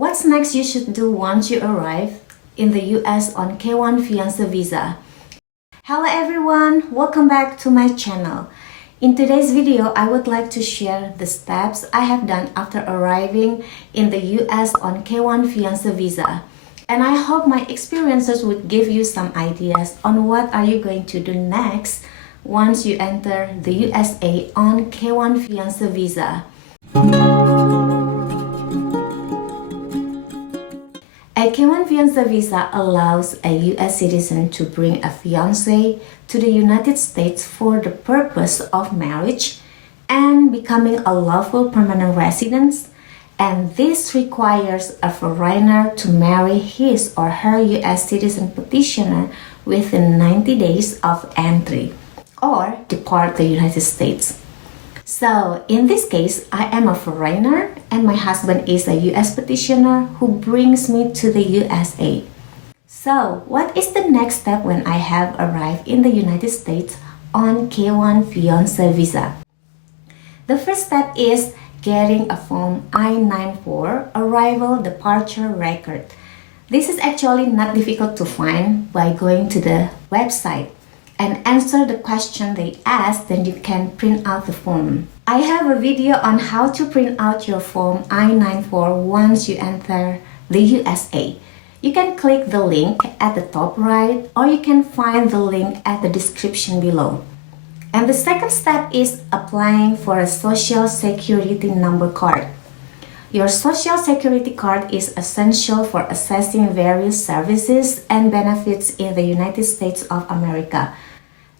What's next you should do once you arrive in the US on K1 Fiance visa? Hello everyone, welcome back to my channel. In today's video, I would like to share the steps I have done after arriving in the US on K1 Fiance visa. And I hope my experiences would give you some ideas on what are you going to do next once you enter the USA on K1 Fiance visa. A K1 Fiance visa allows a U.S. citizen to bring a fiancé to the United States for the purpose of marriage and becoming a lawful permanent resident, and this requires a foreigner to marry his or her U.S. citizen petitioner within 90 days of entry or depart the United States. So, in this case, I am a foreigner and my husband is a U.S. petitioner who brings me to the U.S.A. So, what is the next step when I have arrived in the United States on K1 Fiance visa? The first step is getting a Form I-94 Arrival Departure Record. This is actually not difficult to find by going to the website and answer the question they ask, then you can print out the form. I have a video on how to print out your Form I-94 once you enter the USA. You can click the link at the top right, or you can find the link at the description below. And the second step is applying for a Social Security number card. Your Social Security card is essential for accessing various services and benefits in the United States of America.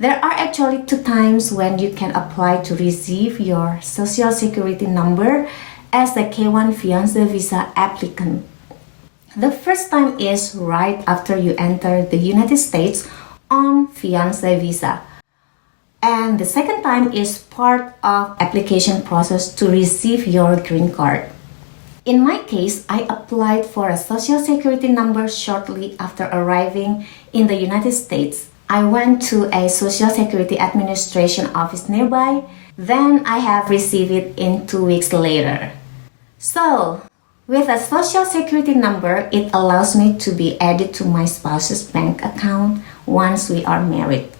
There are actually 2 times when you can apply to receive your Social Security number as a K1 Fiance visa applicant. The first time is right after you enter the United States on Fiance visa. And the second time is part of application process to receive your green card. In my case, I applied for a Social Security number shortly after arriving in the United States. I went to a Social Security Administration office nearby, then I have received it in 2 weeks later. So, with a Social Security number, it allows me to be added to my spouse's bank account once we are married.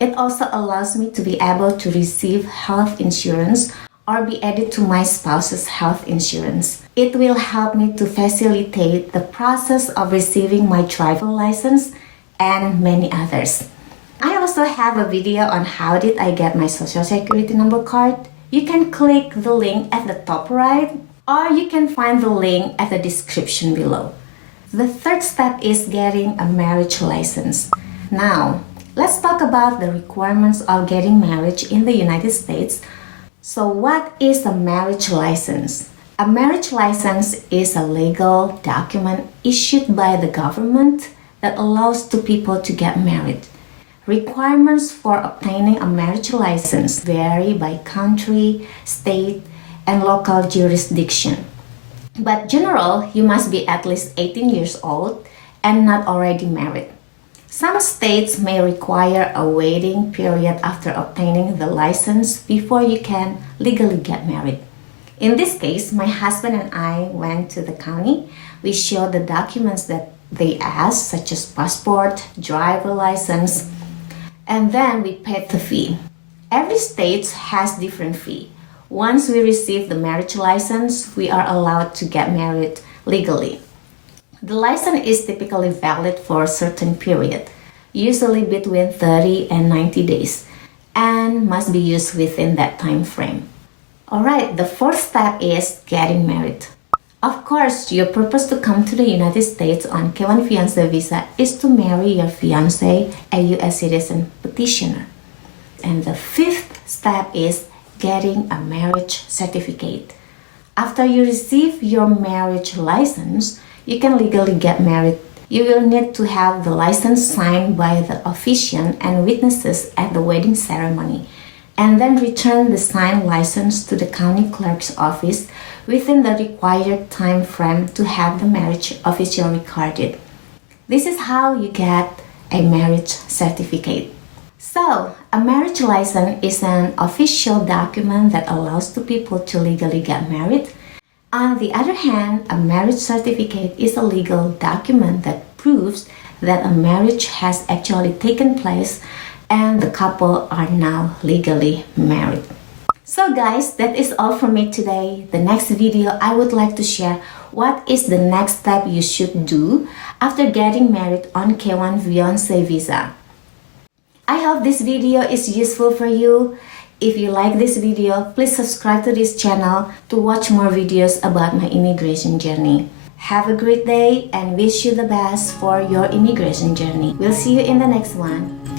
It also allows me to be able to receive health insurance or be added to my spouse's health insurance. It will help me to facilitate the process of receiving my driver license and many others. I also have a video on how did I get my Social Security number card. You can click the link at the top right, or you can find the link at the description below. The third step is getting a marriage license. Now, let's talk about the requirements of getting married in the United States. So what is a marriage license? A marriage license is a legal document issued by the government that allows 2 people to get married. Requirements for obtaining a marriage license vary by country, state, and local jurisdiction. But general, you must be at least 18 years old and not already married. Some states may require a waiting period after obtaining the license before you can legally get married. In this case, my husband and I went to the county. We showed the documents that they asked, such as passport, driver license, and then we paid the fee. Every state has different fee. Once we receive the marriage license, we are allowed to get married legally. The license is typically valid for a certain period, usually between 30 and 90 days, and must be used within that time frame. Alright, the fourth step is getting married. Of course, your purpose to come to the United States on K1 Fiance visa is to marry your fiancé, a U.S. citizen petitioner. And the fifth step is getting a marriage certificate. After you receive your marriage license, you can legally get married. You will need to have the license signed by the officiant and witnesses at the wedding ceremony, and then return the signed license to the county clerk's office within the required time frame to have the marriage officially recorded. This is how you get a marriage certificate. So, a marriage license is an official document that allows 2 people to legally get married, On the other hand, a marriage certificate is a legal document that proves that a marriage has actually taken place and the couple are now legally married. So guys, that is all from me today. The next video, I would like to share what is the next step you should do after getting married on K1 Fiance visa. I hope this video is useful for you. If you like this video, please subscribe to this channel to watch more videos about my immigration journey. Have a great day and wish you the best for your immigration journey. We'll see you in the next one.